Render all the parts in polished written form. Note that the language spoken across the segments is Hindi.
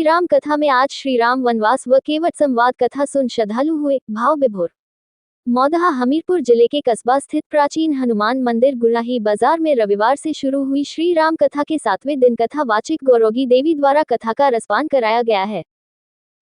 श्री राम कथा में आज श्री राम वनवास व केवट संवाद कथा सुन श्रद्धालु हुए भाव विभोर। मौदहा हमीरपुर जिले के कस्बा स्थित प्राचीन हनुमान मंदिर गुराही बाजार में रविवार से शुरू हुई श्री राम कथा के 7वें दिन कथा वाचिक गौरोगी देवी द्वारा कथा का रसपान कराया गया है,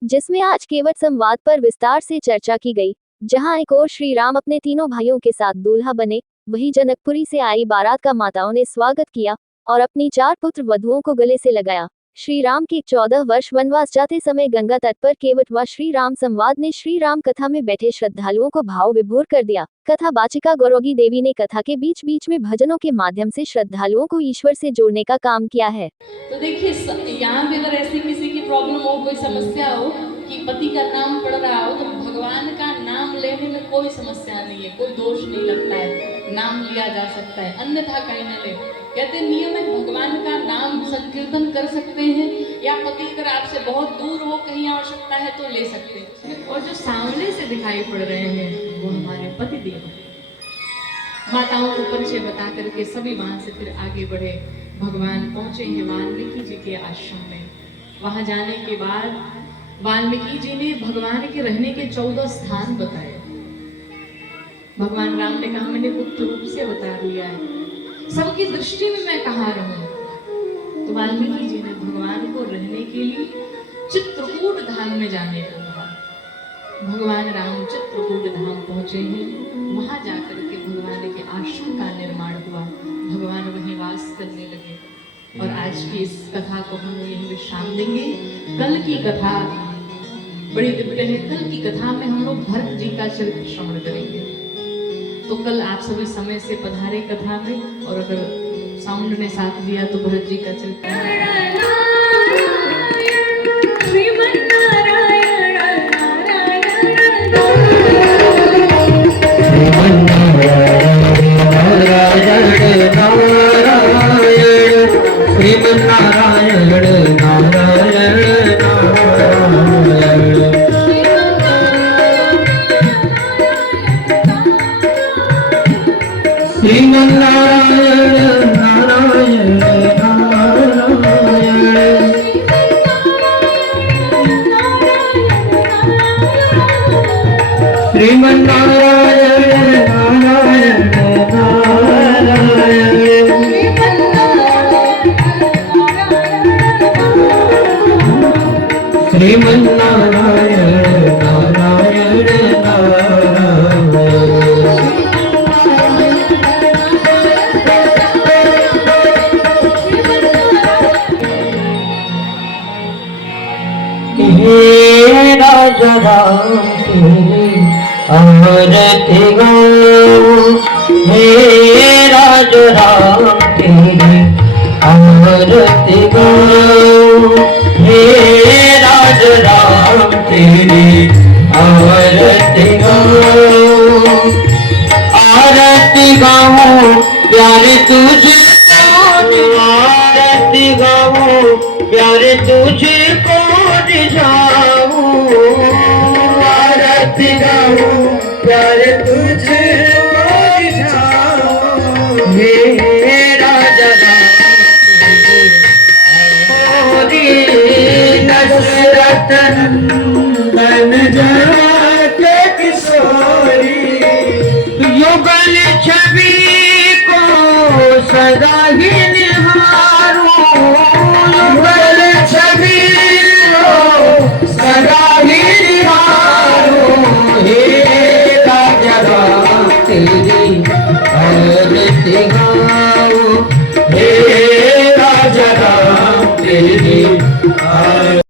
जिसमें आज केवट संवाद पर विस्तार से चर्चा की गई। जहां एक ओर श्री राम अपने तीनों भाइयों के साथ दूल्हा बने, वहीं जनकपुरी से आई बारात का माताओं ने स्वागत किया और अपनी 4 पुत्र वधुओं को गले से लगाया। श्री राम के 14 वर्ष वनवास जाते समय गंगा तट पर केवट व श्री राम संवाद ने श्री राम कथा में बैठे श्रद्धालुओं को भाव विभोर कर दिया। कथा वाचिका गौरोगी देवी ने कथा के बीच बीच में भजनों के माध्यम से श्रद्धालुओं को ईश्वर से जोड़ने का काम किया है। तो देखिए, यहाँ भी अगर ऐसी किसी की प्रॉब्लम हो, कोई समस्या हो कि पति का नाम पड़ रहा हो, तो भगवान का नाम लेने में कोई समस्या नहीं है, कोई दोष नहीं लगता है, नाम लिया जा सकता है, अन्यथा कहीं न ले। कहते नियमित भगवान का नाम संकीर्तन कर सकते हैं, या पति अगर आपसे बहुत दूर हो, कहीं आवश्यकता है तो ले सकते हैं। और जो सामने से दिखाई पड़ रहे हैं वो हमारे पति देव। माताओं को परिचय बता करके सभी वहां से फिर आगे बढ़े। भगवान पहुंचे हैं वाल्मीकि जी के आश्रम में। वहां जाने के बाद वाल्मीकि जी ने भगवान के रहने के 14 स्थान बताए। भगवान राम ने कहा मैंने गुप्त रूप से अवतार लिया है, सबकी दृष्टि में मैं कहाँ रहूं। तो वाल्मीकि जी ने भगवान को रहने के लिए चित्रकूट धाम में जाने को कहा। भगवान राम चित्रकूट धाम पहुंचे हैं। वहां जाकर के भगवान के आश्रम का निर्माण हुआ। भगवान वहीं वास करने लगे। और आज की इस कथा को हम यहीं विश्राम देंगे। कल की कथा बड़ी दिव्य है। कल की कथा में हम लोग भरत जी का चरित्र श्रवण करेंगे। तो कल आप सभी समय से पधारे कथा में, और अगर साउंड ने साथ दिया तो भरत जी का चरित्र हे